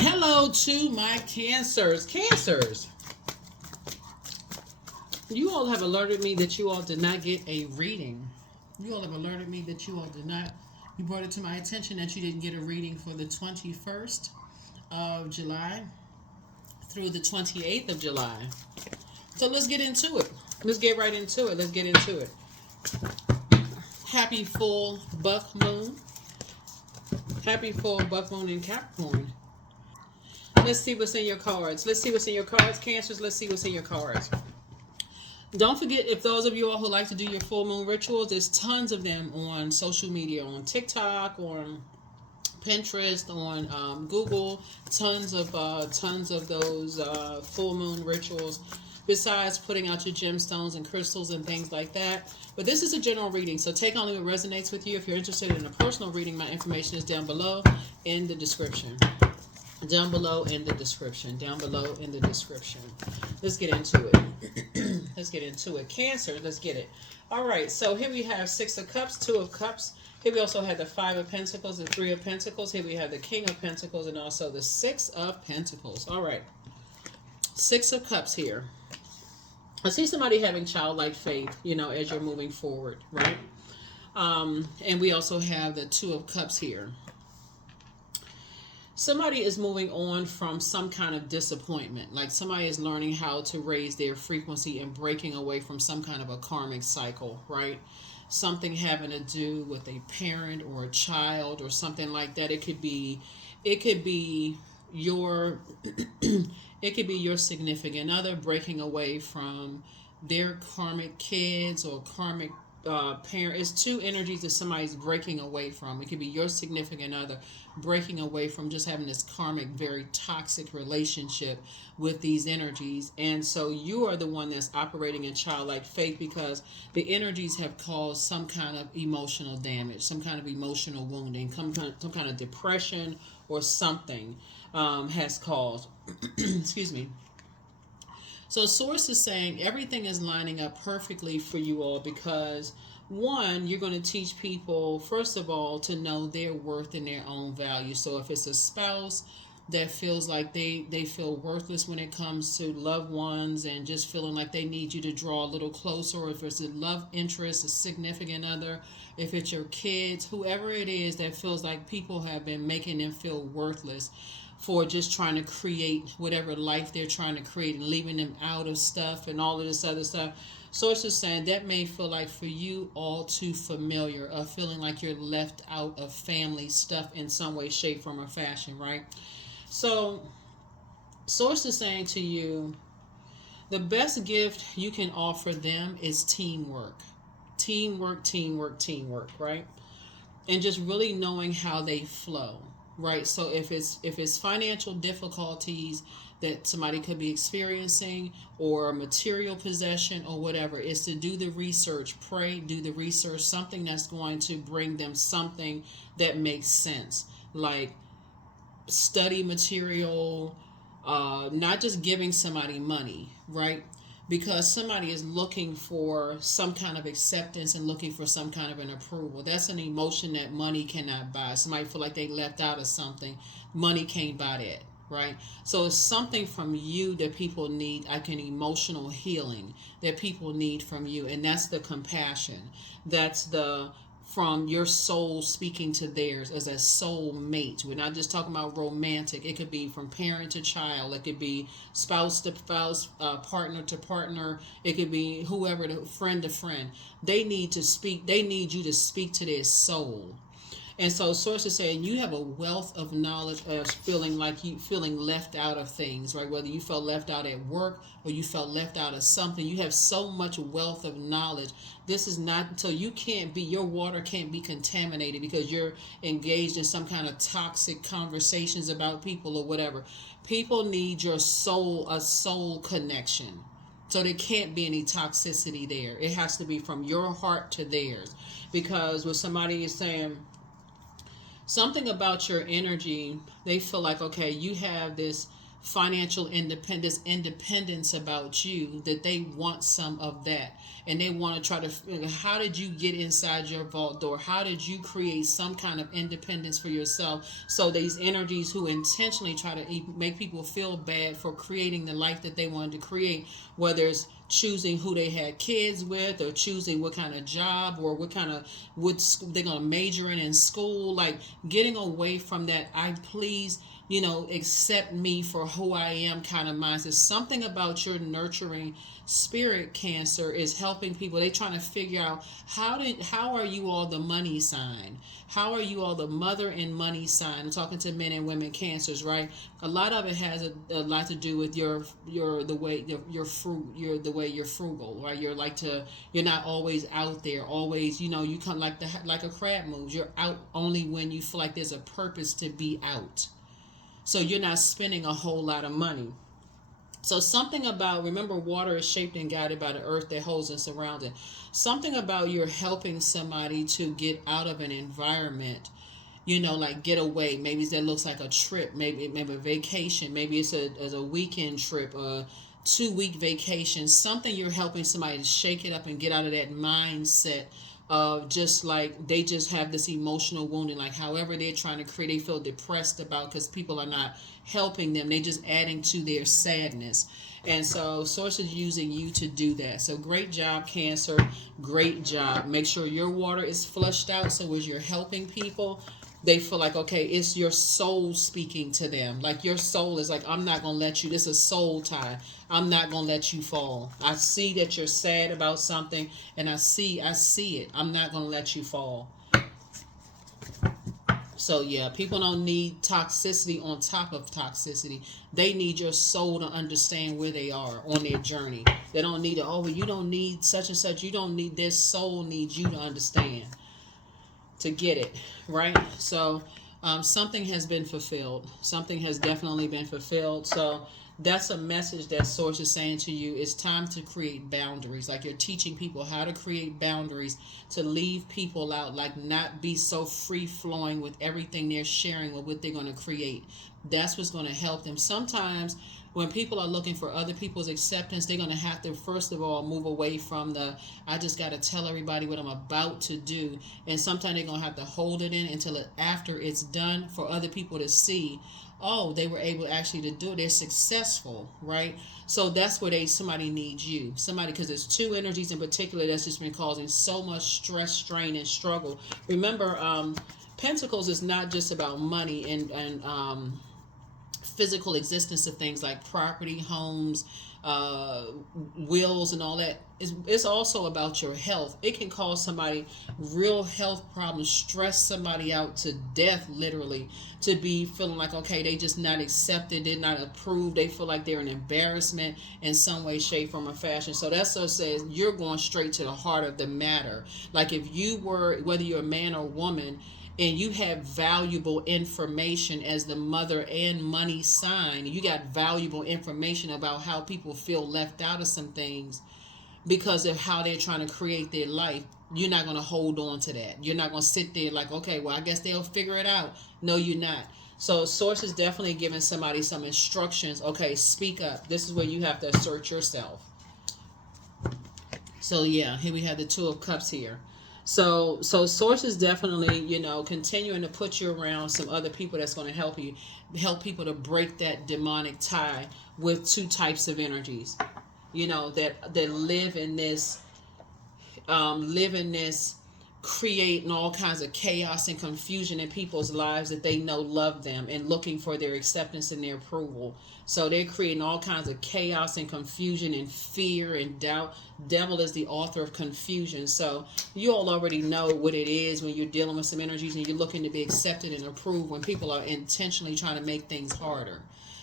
Hello to my cancers. Cancers, you all have alerted me that you all did not get a reading. You all have alerted me that you all did not. You brought it to my attention that you didn't get a reading for the 21st of July through the 28th of July. So let's get into it. Let's get right into it. Let's get into it. Happy full buck moon. Happy full buck moon in Capricorn. Let's see what's in your cards. Let's see what's in your cards, Cancers. Let's see what's in your cards. Don't forget, if those of you all who like to do your full moon rituals, there's tons of them on social media, on TikTok, on Pinterest, on Google. Tons of those full moon rituals. Besides putting out your gemstones and crystals and things like that. But this is a general reading, so take only what resonates with you. If you're interested in a personal reading, my information is down below in the description. Down below in the description. Down below in the description. Let's get into it. Let's get into it. Cancer, let's get it. All right, so here we have Six of Cups, Two of Cups. Here we also have the Five of Pentacles and Three of Pentacles. Here we have the King of Pentacles and also the Six of Pentacles. All right. Six of Cups here. I see somebody having childlike faith, as you're moving forward, right? And we also have the Two of Cups here. Somebody is moving on from some kind of disappointment. Like somebody is learning how to raise their frequency and breaking away from some kind of a karmic cycle, right? Something having to do with a parent or a child or something like that. It could be your it could be your significant other breaking away from their karmic kids or karmic parent. It's two energies that somebody's breaking away from. It could be your significant other breaking away from just having this karmic, very toxic relationship with these energies. And so you are the one that's operating in childlike faith because the energies have caused some kind of emotional damage, some kind of emotional wounding, some kind of depression or something has caused. Excuse me. So Source is saying everything is lining up perfectly for you all because, one, you're going to teach people, first of all, to know their worth and their own value. So if it's a spouse that feels like they feel worthless when it comes to loved ones and just feeling like they need you to draw a little closer, or if it's a love interest, a significant other, if it's your kids, whoever it is that feels like people have been making them feel worthless for just trying to create whatever life they're trying to create and leaving them out of stuff and all of this other stuff. Source is saying that may feel like for you all too familiar, of feeling like you're left out of family stuff in some way, shape, form, or fashion, right? So Source is saying to you, the best gift you can offer them is teamwork. Teamwork, teamwork, teamwork, right? And just really knowing how they flow. Right, so if it's financial difficulties that somebody could be experiencing, or material possession, or whatever, is to do the research, pray, do the research, something that's going to bring them something that makes sense, like study material, not just giving somebody money, right? Because somebody is looking for some kind of acceptance and looking for some kind of an approval. That's an emotion that money cannot buy. Somebody feel like they left out of something. Money can't buy that, right? So it's something from you that people need, like an emotional healing that people need from you. And that's the compassion. That's the from your soul speaking to theirs as a soul mate. We're not just talking about romantic. It could be from parent to child. It could be spouse to spouse, partner to partner. It could be whoever, friend to friend. They need to speak. They need you to speak to their soul. And so Source is saying you have a wealth of knowledge of feeling left out of things, right? Whether you felt left out at work or you felt left out of something, you have so much wealth of knowledge. This is not, so your water can't be contaminated because you're engaged in some kind of toxic conversations about people or whatever. People need your soul, a soul connection. So there can't be any toxicity there. It has to be from your heart to theirs. Because when somebody is saying, something about your energy, they feel like, okay, you have this financial independence about you, that they want some of that, and they want to try to, how did you get inside your vault door? How did you create some kind of independence for yourself? So these energies who intentionally try to make people feel bad for creating the life that they wanted to create, whether it's choosing who they had kids with, or choosing what kind of job, or what they're going to major in school, like getting away from that I please, accept me for who I am kind of mindset. Something about your nurturing spirit, Cancer, is helping people. They're trying to figure out how are you all the money sign? How are you all the mother and money sign? I'm talking to men and women Cancers, right? A lot of it has a lot to do with the way you're frugal, right? You're not always out there, always, you come like a crab moves. You're out only when you feel like there's a purpose to be out. So you're not spending a whole lot of money. So something about, remember, water is shaped and guided by the earth that holds and surrounds it. Something about you're helping somebody to get out of an environment, like get away. Maybe that looks like a trip, maybe a vacation, maybe it's a weekend trip, a 2-week vacation. Something you're helping somebody to shake it up and get out of that mindset of just like they just have this emotional wounding, like however they're trying to create, they feel depressed about because people are not helping them. They just adding to their sadness. And so Source is using you to do that. So great job, Cancer. Great job. Make sure your water is flushed out, so as you're helping people, they feel like, okay, it's your soul speaking to them. Like your soul is like, I'm not going to let you, this is soul tie. I'm not going to let you fall. I see that you're sad about something, and I see it. I'm not going to let you fall. So yeah, people don't need toxicity on top of toxicity. They need your soul to understand where they are on their journey. They don't need you don't need such and such. You don't need, their soul needs you to understand, to get it, right? So something has been fulfilled. Something has definitely been fulfilled. So that's a message that Source is saying to you. It's time to create boundaries. Like you're teaching people how to create boundaries, to leave people out, like not be so free flowing with everything they're sharing with what they're going to create. That's what's going to help them. Sometimes when people are looking for other people's acceptance, they're going to have to, first of all, move away from I just got to tell everybody what I'm about to do. And sometimes they're going to have to hold it in until after it's done, for other people to see, oh, they were able actually to do it. They're successful, right? So that's where somebody needs you. Somebody, because there's two energies in particular that's just been causing so much stress, strain, and struggle. Remember, Pentacles is not just about money and physical existence of things like property, homes, wills, and all that. It's also about your health. It can cause somebody real health problems, stress somebody out to death, literally, to be feeling like, okay, they just not accepted, they're not approved, they feel like they're an embarrassment in some way, shape, form, or fashion. So that so says you're going straight to the heart of the matter. Like if you were, whether you're a man or woman, and you have valuable information as the mother and money sign, you got valuable information about how people feel left out of some things because of how they're trying to create their life. You're not going to hold on to that. You're not going to sit there like, okay, well, I guess they'll figure it out. No, you're not. So Source is definitely giving somebody some instructions. Okay, speak up. This is where you have to assert yourself. So yeah, here we have the Two of Cups here. So Source is definitely, continuing to put you around some other people that's going to help people to break that demonic tie with two types of energies, that live in this, creating all kinds of chaos and confusion in people's lives that they know love them and looking for their acceptance and their approval. So they're creating all kinds of chaos and confusion and fear and doubt. Devil is the author of confusion. So you all already know what it is when you're dealing with some energies and you're looking to be accepted and approved, when people are intentionally trying to make things harder.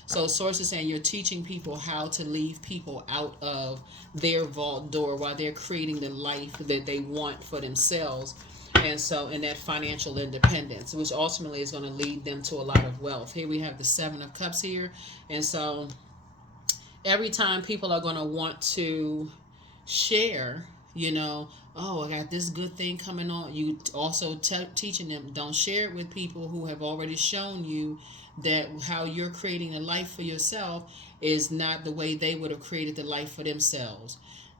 So Source is saying you're teaching people how to leave people out of their vault door while they're creating the life that they want for themselves. And so in that financial independence, which ultimately is going to lead them to a lot of wealth. Here we have the Seven of Cups here. And so every time people are going to want to share, oh, I got this good thing coming on, you also teaching them, don't share it with people who have already shown you that how you're creating a life for yourself is not the way they would have created the life for themselves.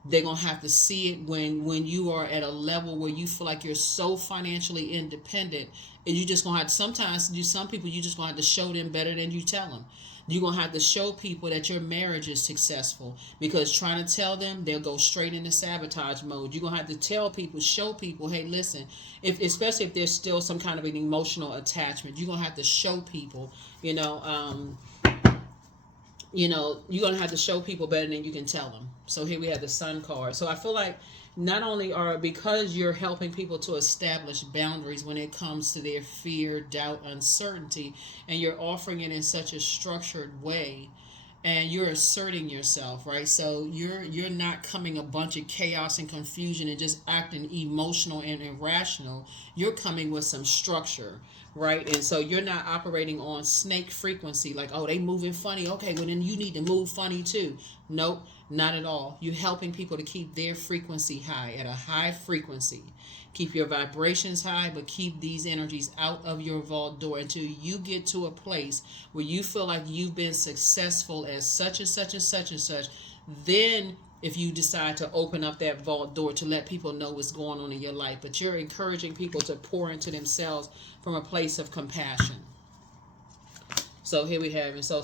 They're gonna have to see it when you are at a level where you feel like you're so financially independent, and you just gonna have to, sometimes you, some people, you just gonna have to show them better than you tell them. You're gonna have to show people that your marriage is successful, because trying to tell them, they'll go straight into sabotage mode. You're gonna have to tell people, show people, hey, listen, if especially if there's still some kind of an emotional attachment, you're gonna have to show people, you're going to have to show people better than you can tell them. So here we have the Sun card. So I feel like not only are, because you're helping people to establish boundaries when it comes to their fear, doubt, uncertainty, and you're offering it in such a structured way, and you're asserting yourself, right? So you're not coming a bunch of chaos and confusion and just acting emotional and irrational. You're coming with some structure, right? And so you're not operating on snake frequency, like, oh, they moving funny, okay, well then you need to move funny too. Nope, not at all. You're helping people to keep their frequency high, at a high frequency. Keep your vibrations high, but keep these energies out of your vault door until you get to a place where you feel like you've been successful as such and such and such and such. Then if you decide to open up that vault door to let people know what's going on in your life, but you're encouraging people to pour into themselves from a place of compassion. So here we have it. So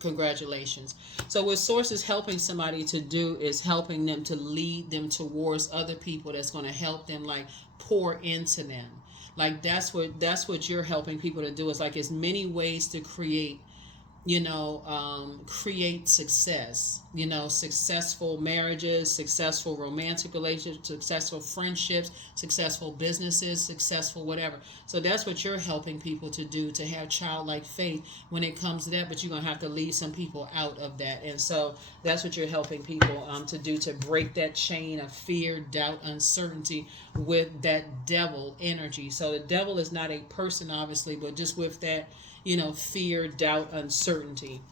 congratulations. So what Source is helping somebody to do is helping them to lead them towards other people that's going to help them, like pour into them. Like that's what you're helping people to do. Is like, as many ways to create, create success, successful marriages, successful romantic relationships, successful friendships, successful businesses, successful whatever. So that's what you're helping people to do, to have childlike faith when it comes to that, but you're going to have to leave some people out of that. And so that's what you're helping people to do, to break that chain of fear, doubt, uncertainty with that devil energy. So the devil is not a person, obviously, but just with that, fear, doubt, uncertainty.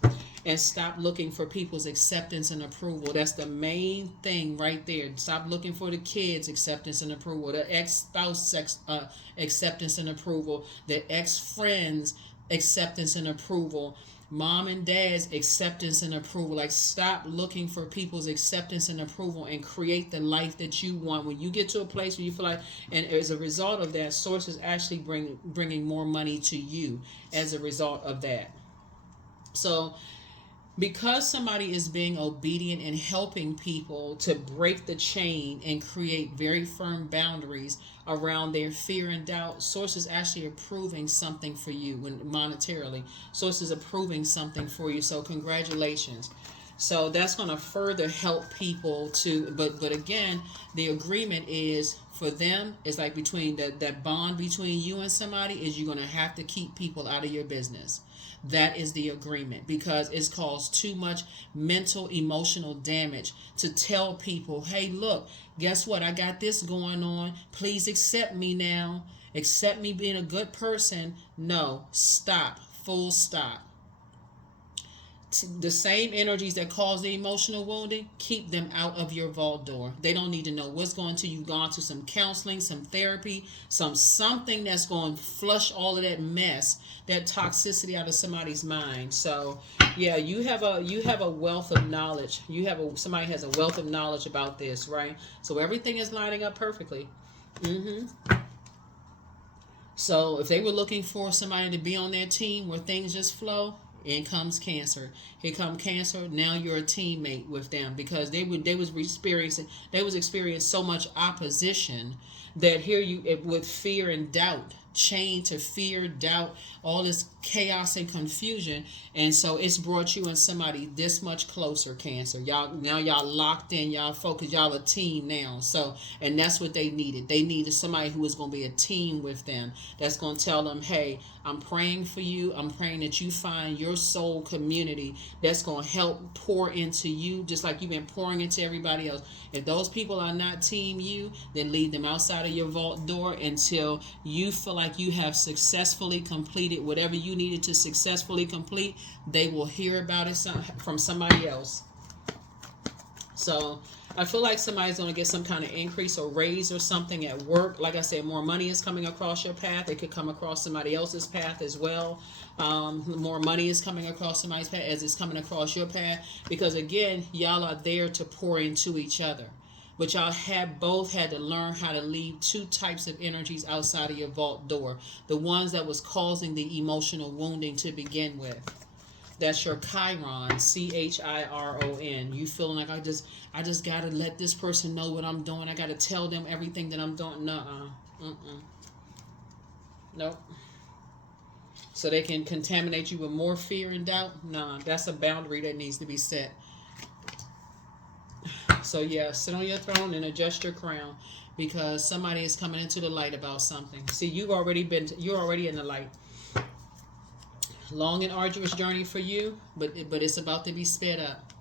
And stop looking for people's acceptance and approval. That's the main thing right there. Stop looking for the kids' acceptance and approval, the ex-spouse acceptance and approval, the ex-friends acceptance and approval, mom and dad's acceptance and approval. Like, stop looking for people's acceptance and approval, and create the life that you want. When you get to a place where you feel like, and as a result of that, Source is actually bringing more money to you as a result of that. So because somebody is being obedient and helping people to break the chain and create very firm boundaries around their fear and doubt, Source is actually approving something for you when monetarily. Source is approving something for you. So congratulations. So that's going to further help people to, but again, the agreement is for them, it's like between that bond between you and somebody is you're going to have to keep people out of your business. That is the agreement, because it's caused too much mental, emotional damage to tell people, hey, look, guess what? I got this going on. Please accept me now. Accept me being a good person. No, stop. Full stop. The same energies that cause the emotional wounding, keep them out of your vault door. They don't need to know what's going to. You've gone to some counseling, some therapy, something that's going to flush all of that mess, that toxicity out of somebody's mind. So yeah, you have a wealth of knowledge. Somebody has a wealth of knowledge about this, right? So everything is lining up perfectly. So if they were looking for somebody to be on their team where things just flow, in comes Cancer. Here come Cancer. Now you're a teammate with them, because they was experiencing so much opposition that here you, with fear and doubt, chained to fear, doubt, all this chaos and confusion, and so it's brought you and somebody this much closer, Cancer. Y'all locked in, y'all focused, y'all a team now. So, and that's what they needed. They needed somebody who was going to be a team with them, that's going to tell them, hey, I'm praying for you. I'm praying that you find your soul community that's going to help pour into you, just like you've been pouring into everybody else. If those people are not team you, then leave them outside of your vault door until you feel like you have successfully completed whatever you needed to successfully complete. They will hear about it from somebody else. So I feel like somebody's going to get some kind of increase or raise or something at work. Like I said, more money is coming across your path. It could come across somebody else's path as well. More money is coming across somebody's path as it's coming across your path. Because again, y'all are there to pour into each other. But y'all have both had to learn how to leave two types of energies outside of your vault door. The ones that was causing the emotional wounding to begin with. That's your Chiron, Chiron. You feeling like I just gotta let this person know what I'm doing. I gotta tell them everything that I'm doing. Nuh-uh. Nope. So they can contaminate you with more fear and doubt? Nah, that's a boundary that needs to be set. So yeah, sit on your throne and adjust your crown, because somebody is coming into the light about something. See, you're already in the light. Long and arduous journey for you, but it's about to be sped up.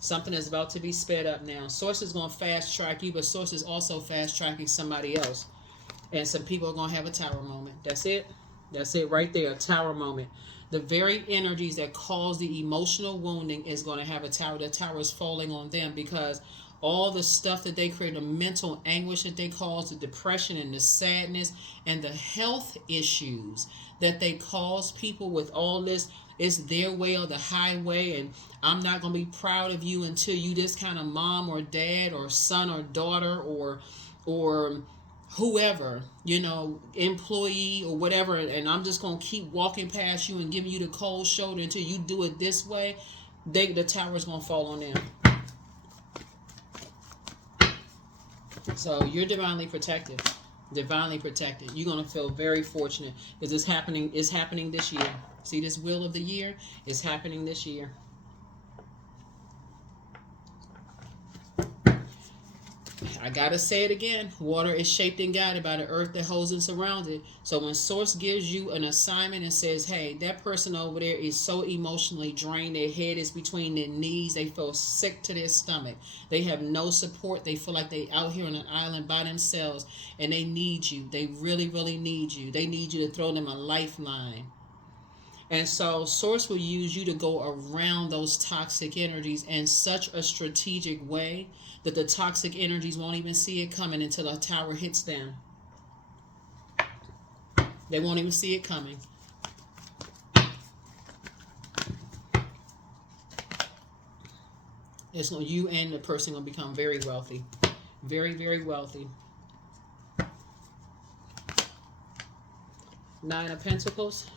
Something is about to be sped up now. Source is going to fast track you, but Source is also fast tracking somebody else. And some people are going to have a tower moment. That's it. That's it right there, a tower moment. The very energies that cause the emotional wounding is going to have a tower. The tower is falling on them, because all the stuff that they create, the mental anguish that they cause, the depression and the sadness and the health issues that they cause people with all this, it's their way or the highway, and I'm not going to be proud of you until you this kind of mom or dad or son or daughter or whoever, employee or whatever, and I'm just going to keep walking past you and giving you the cold shoulder until you do it this way. The tower's going to fall on them. So you're divinely protected. Divinely protected. You're going to feel very fortunate, because it's happening this year. See, this wheel of the year is happening this year. I gotta say it again. Water is shaped and guided by the earth that holds and surrounds it. So when Source gives you an assignment and says, hey, that person over there is so emotionally drained, their head is between their knees, they feel sick to their stomach, they have no support, they feel like they out here on an island by themselves, and they need you. They really, really need you. They need you to throw them a lifeline. And so Source will use you to go around those toxic energies in such a strategic way that the toxic energies won't even see it coming until the tower hits them. They won't even see it coming. It's going, you and the person will become very wealthy. Very, very wealthy. Nine of Pentacles.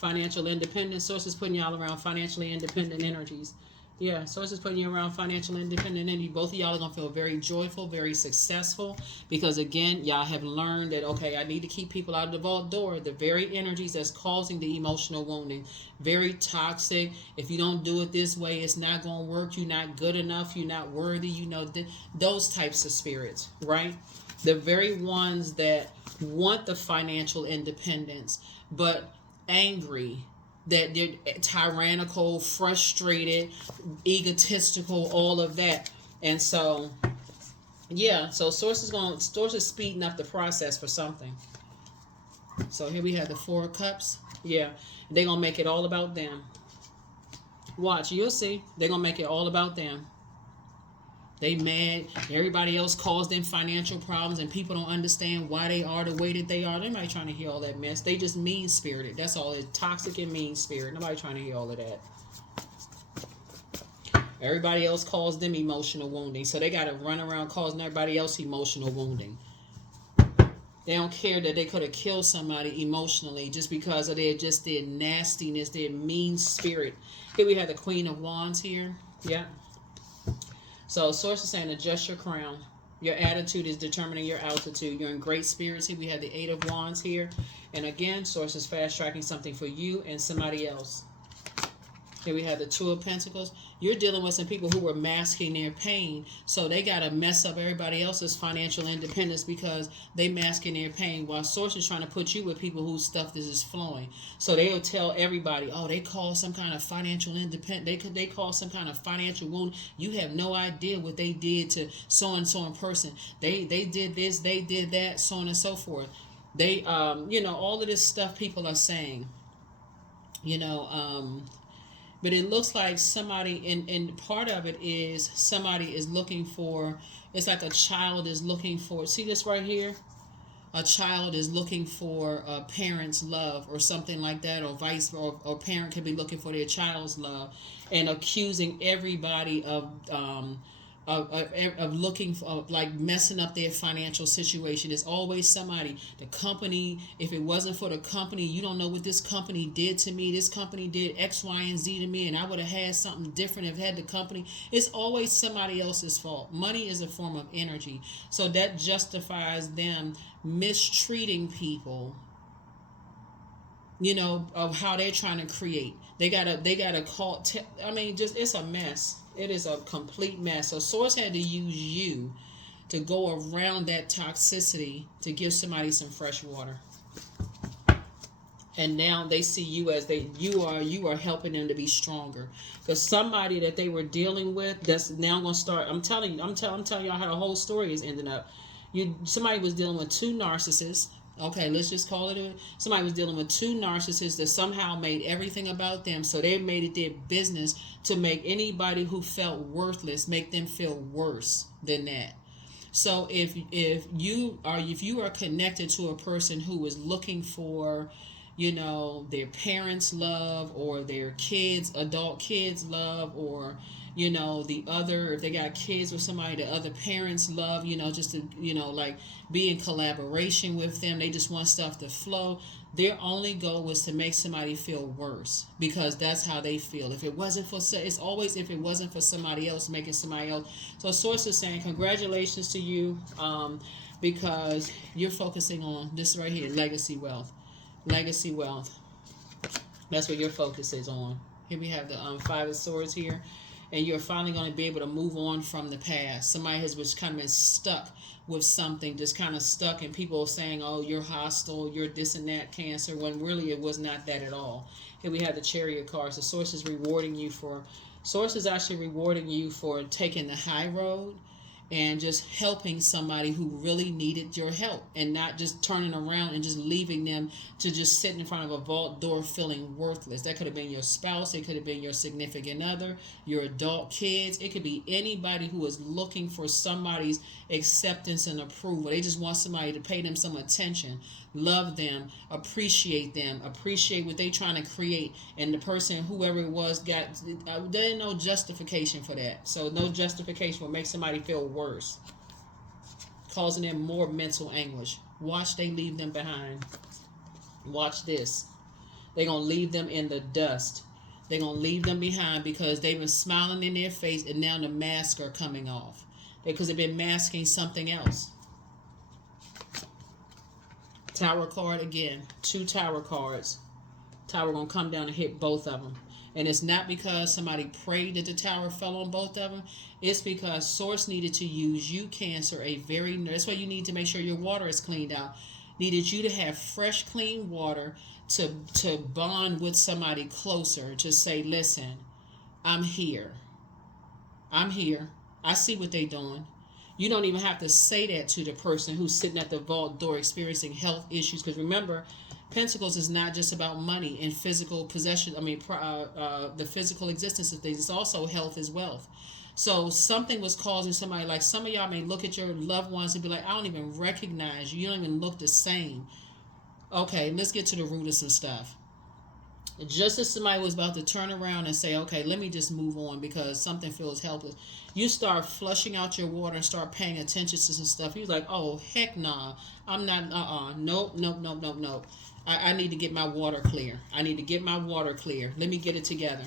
Financial independence. Source is putting y'all around financially independent energies. Yeah, Source is putting you around financial independent energy. Both of y'all are going to feel very joyful, very successful, because again, y'all have learned that, okay, I need to keep people out of the vault door. The very energies that's causing the emotional wounding. Very toxic. If you don't do it this way, it's not going to work. You're not good enough. You're not worthy. Those types of spirits, right? The very ones that want the financial independence, but angry, that they're tyrannical, frustrated, egotistical, all of that. And so, yeah, so Source is speeding up the process for something. So here we have the Four of Cups. Yeah, they're going to make it all about them. Watch, you'll see. They're going to make it all about them. They mad. Everybody else caused them financial problems, and people don't understand why they are the way that they are. They're not trying to hear all that mess. They just mean-spirited. That's all. It's toxic and mean-spirited. Nobody trying to hear all of that. Everybody else caused them emotional wounding, so they got to run around causing everybody else emotional wounding. They don't care that they could have killed somebody emotionally just because of their nastiness, their mean spirit. Here we have the Queen of Wands here. Yeah. So Source is saying adjust your crown. Your attitude is determining your altitude. You're in great spirits here. We have the Eight of Wands here. And again, Source is fast tracking something for you and somebody else. Here we have the Two of Pentacles. You're dealing with some people who were masking their pain. So they got to mess up everybody else's financial independence because they masking their pain. While Source is trying to put you with people whose stuff is flowing. So they'll tell everybody, oh, they caused some kind of financial independence. They caused some kind of financial wound. You have no idea what they did to so-and-so in person. They did this, they did that, so on and so forth. They, all of this stuff people are saying, But it looks like somebody, and part of it is somebody is looking for, it's like a child is looking for, see this right here? A child is looking for a parent's love or something like that, or vice, or parent could be looking for their child's love, and accusing everybody of looking for, of like messing up their financial situation. There's always somebody. The company, if it wasn't for the company, you don't know what this company did to me. This company did X, Y, and Z to me, and I would have had something different if I had the company. It's always somebody else's fault. Money is a form of energy, so that justifies them mistreating people, you know, of how they're trying to create. They gotta call. I mean, just it's a mess. It is a complete mess. So Source had to use you to go around that toxicity to give somebody some fresh water. And now they see you as you are helping them to be stronger. Because somebody that they were dealing with, that's now going to start. I'm telling y'all how the whole story is ending up. Somebody was dealing with two narcissists. Okay, let's just call it somebody was dealing with two narcissists that somehow made everything about them. So they made it their business to make anybody who felt worthless, make them feel worse than that. So if you are connected to a person who is looking for, you know, their parents' love, or their adult kids' love, or, you know, if they got kids with somebody, the other parents' love, you know, just to, you know, like be in collaboration with them. They just want stuff to flow. Their only goal was to make somebody feel worse, because that's how they feel. If it wasn't for, it's always if it wasn't for somebody else, making somebody else. So Source is saying congratulations to you, because you're focusing on this right here, legacy wealth. Legacy wealth. That's what your focus is on. Here we have the Five of Swords here. And you're finally going to be able to move on from the past. Somebody was kind of been stuck with something, just kind of stuck, and people are saying, oh, you're hostile, you're this and that, Cancer, when really it was not that at all. Here we have the Chariot cards. The Source is actually rewarding you for taking the high road and just helping somebody who really needed your help, and not just turning around and just leaving them to just sit in front of a vault door feeling worthless. That could have been your spouse. It could have been your significant other, your adult kids. It could be anybody who is looking for somebody's acceptance and approval. They just want somebody to pay them some attention, love them, appreciate what they're trying to create. And the person, whoever it was, there ain't no justification for that. So no justification will make somebody feel worse, causing them more mental anguish. Watch they leave them behind. Watch this. They're going to leave them in the dust. They're going to leave them behind because they've been smiling in their face, and now the masks are coming off. Because they've been masking something else. Tower card again. 2 tower cards. Tower going to come down and hit both of them. And it's not because somebody prayed that the tower fell on both of them. It's because Source needed to use you, Cancer, that's why you need to make sure your water is cleaned out. Needed you to have fresh, clean water to bond with somebody closer, to say, listen, I'm here. I see what they're doing. You don't even have to say that to the person who's sitting at the vault door experiencing health issues. Because remember, Pentacles is not just about money and physical possession. The physical existence of things. It's also health as wealth. So something was causing somebody, like some of y'all may look at your loved ones and be like, I don't even recognize you. You don't even look the same. Okay, let's get to the root of some stuff. Just as somebody was about to turn around and say, okay, let me just move on because something feels helpless, you start flushing out your water and start paying attention to some stuff. You're like, oh, heck nah. I'm not, nope. I need to get my water clear. Let me get it together.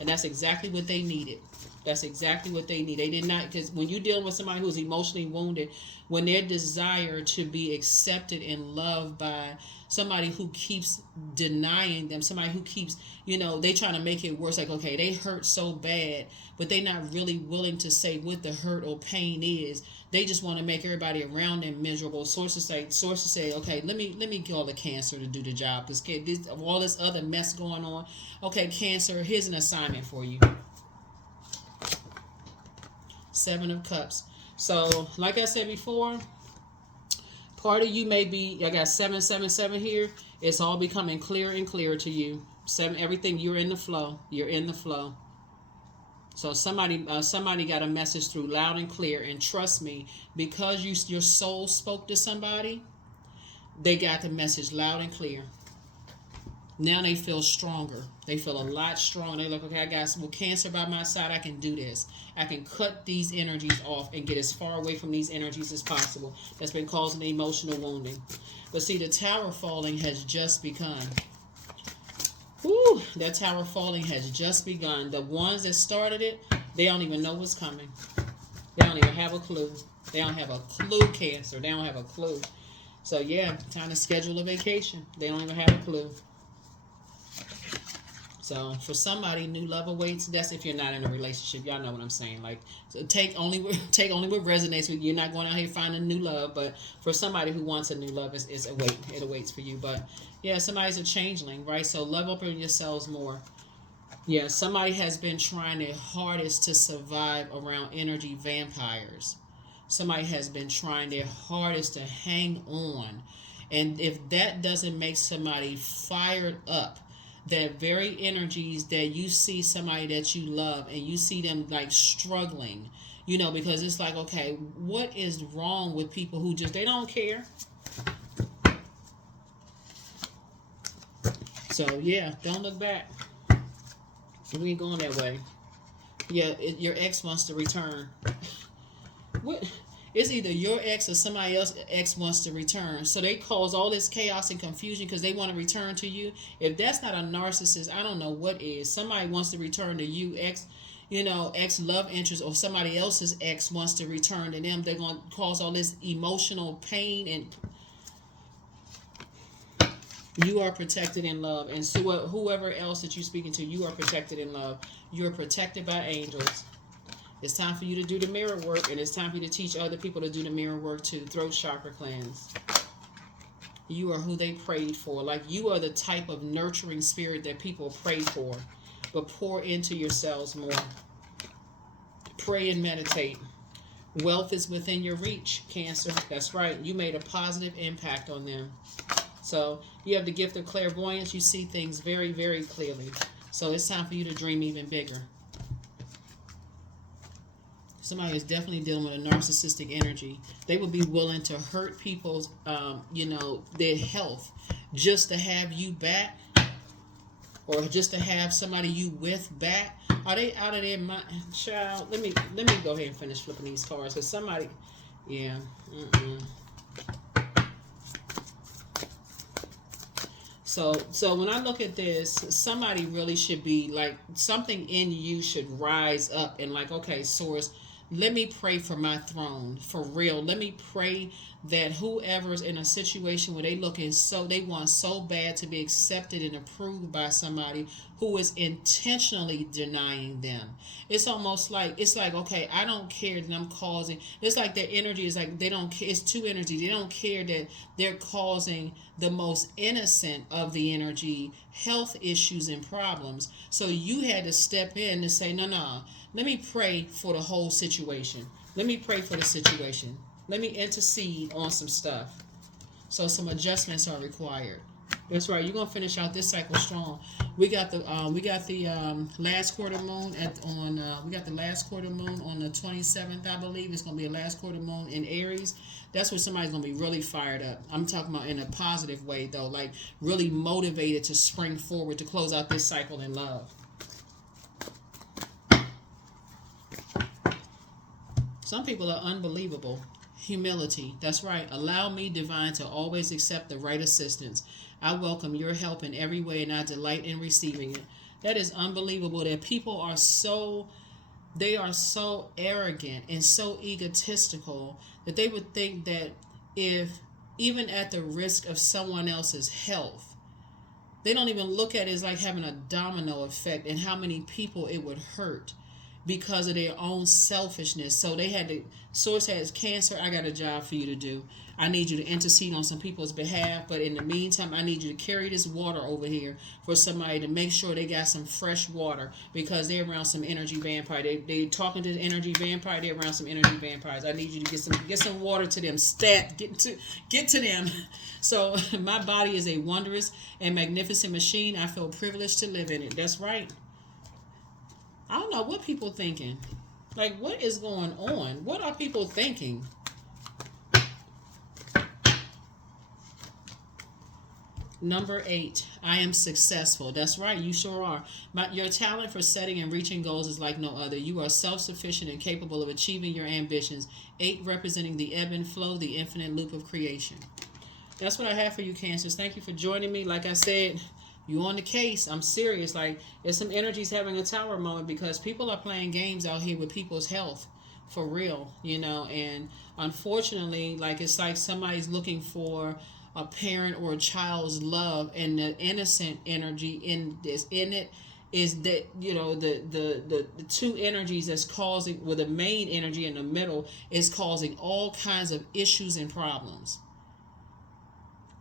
And that's exactly what they needed. They did not, because when you're dealing with somebody who's emotionally wounded, when their desire to be accepted and loved by somebody who keeps denying them, somebody who keeps, they trying to make it worse. Like, okay, they hurt so bad, but they're not really willing to say what the hurt or pain is. They just want to make everybody around them miserable. Sources say, okay, let me call the Cancer to do the job, because all this other mess going on. Okay, Cancer, here's an assignment for you. 7 of Cups. So, like I said before, part of you may be, I got 777 here. It's all becoming clearer and clearer to you. Seven, everything, you're in the flow. You're in the flow. So somebody got a message through loud and clear, and trust me, because your soul spoke to somebody, they got the message loud and clear. Now they feel stronger. They feel a lot stronger. They look, okay, I got some cancer by my side. I can do this. I can cut these energies off and get as far away from these energies as possible. That's been causing emotional wounding. But see, the tower falling has just begun. Whew, that tower falling has just begun. The ones that started it, they don't even know what's coming. They don't even have a clue. They don't have a clue, Cancer. They don't have a clue. So yeah, time to schedule a vacation. They don't even have a clue. So for somebody, new love awaits. That's if you're not in a relationship. Y'all know what I'm saying. Like, so take only what resonates with you. You're not going out here finding new love. But for somebody who wants a new love, it awaits for you. But yeah, somebody's a changeling, right? So love up in yourselves more. Yeah, somebody has been trying their hardest to survive around energy vampires. Somebody has been trying their hardest to hang on. And if that doesn't make somebody fired up, that very energies that you see somebody that you love and you see them like struggling, because it's like, okay, what is wrong with people who just, they don't care? So yeah, don't look back. We ain't going that way. Yeah, your ex wants to return. What? It's either your ex or somebody else's ex wants to return. So they cause all this chaos and confusion because they want to return to you. If that's not a narcissist, I don't know what is. Somebody wants to return to you, ex love interest, or somebody else's ex wants to return to them. They're going to cause all this emotional pain, and you are protected in love. And so whoever else that you're speaking to, you are protected in love. You're protected by angels. It's time for you to do the mirror work, and it's time for you to teach other people to do the mirror work too. Throat chakra cleanse. You are who they prayed for. Like, you are the type of nurturing spirit that people pray for. But pour into yourselves more. Pray and meditate. Wealth is within your reach, Cancer. That's right. You made a positive impact on them. So you have the gift of clairvoyance. You see things very, very clearly. So it's time for you to dream even bigger. Somebody is definitely dealing with a narcissistic energy. They would be willing to hurt people's, their health just to have you back, or just to have somebody you with back. Are they out of their mind? Child, let me go ahead and finish flipping these cards, because somebody, yeah. So when I look at this, somebody really should be like, something in you should rise up and like, okay, source, let me pray for my throne, for real. Let me pray that whoever's in a situation where they want so bad to be accepted and approved by somebody who is intentionally denying them. It's almost like, okay, I don't care that I'm causing, it's like their energy is like, they don't care. It's two energies. They don't care that they're causing the most innocent of the energy health issues and problems. So you had to step in and say, no, let me pray for the whole situation. Let me pray for the situation. Let me intercede on some stuff. So some adjustments are required. That's right. You're gonna finish out this cycle strong. We got the last quarter moon we got the last quarter moon on the 27th, I believe. It's gonna be a last quarter moon in Aries. That's where somebody's gonna be really fired up. I'm talking about in a positive way though, like really motivated to spring forward to close out this cycle in love. Some people are unbelievable. Humility. That's right. Allow me, divine, to always accept the right assistance. I welcome your help in every way, and I delight in receiving it. That is unbelievable that people are so arrogant and so egotistical that they would think that if, even at the risk of someone else's health, they don't even look at it as like having a domino effect and how many people it would hurt. because of their own selfishness. So they had to, Source has Cancer, I got a job for you to do. I need you to intercede on some people's behalf, but in the meantime, I need you to carry this water over here for somebody to make sure they got some fresh water, because they're around some energy vampire. They talking to the energy vampire. They're around some energy vampires. I need you to get some water to them. Get to them. So my body is a wondrous and magnificent machine. I feel privileged to live in it. That's right. I don't know what people thinking. Like, what is going on? What are people thinking? Number 8, I am successful. That's right, you sure are. Your talent for setting and reaching goals is like no other. You are self-sufficient and capable of achieving your ambitions. 8 representing the ebb and flow, the infinite loop of creation. That's what I have for you, Cancers. Thank you for joining me. Like I said, you on the case. I'm serious. Like, there's some energies having a tower moment, because people are playing games out here with people's health. For real, and unfortunately, like, it's like somebody's looking for a parent or a child's love, and the innocent energy in it is that the two energies that's causing, with the main energy in the middle, is causing all kinds of issues and problems.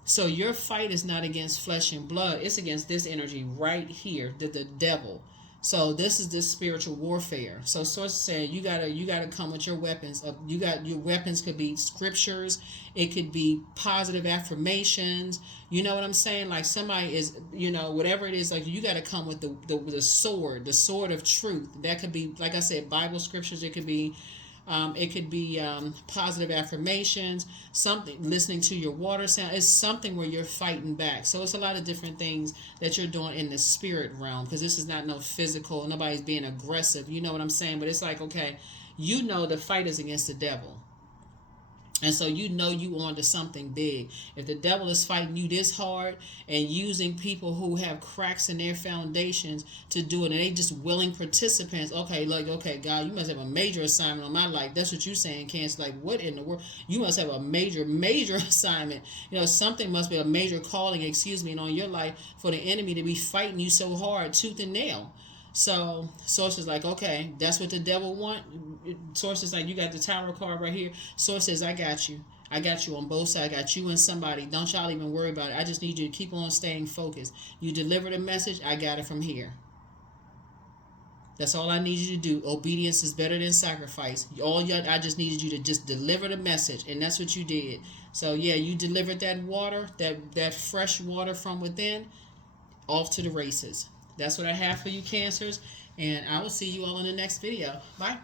So your fight is not against flesh and blood, it's against this energy right here, the devil. So this is this spiritual warfare. So Source is saying you gotta come with your weapons. Your weapons could be scriptures, it could be positive affirmations. You know what I'm saying? Like, somebody is, whatever it is, like, you gotta come with the sword of truth. That could be, like I said, Bible scriptures. It could be positive affirmations, something, listening to your water sound. It's something where you're fighting back. So it's a lot of different things that you're doing in the spirit realm, because this is not no physical, nobody's being aggressive, you know what I'm saying? But it's like, okay, the fight is against the devil. And so you on to something big. If the devil is fighting you this hard and using people who have cracks in their foundations to do it, and they just willing participants, okay, God, you must have a major assignment on my life. That's what you're saying, Cancer. Like, what in the world? You must have a major assignment. Something must be a major calling, on your life, for the enemy to be fighting you so hard, tooth and nail. So Source is like, okay, that's what the devil want. Source is like, you got the Tower card right here. Source says, I got you on both sides. I got you and somebody. Don't y'all even worry about it. I just need you to keep on staying focused. You deliver the message, I got it from here. That's all I need you to do. Obedience is better than sacrifice. I just needed you to just deliver the message, and that's what you did. So yeah, you delivered that water, that fresh water from within, off to the races. That's what I have for you, Cancers, and I will see you all in the next video. Bye.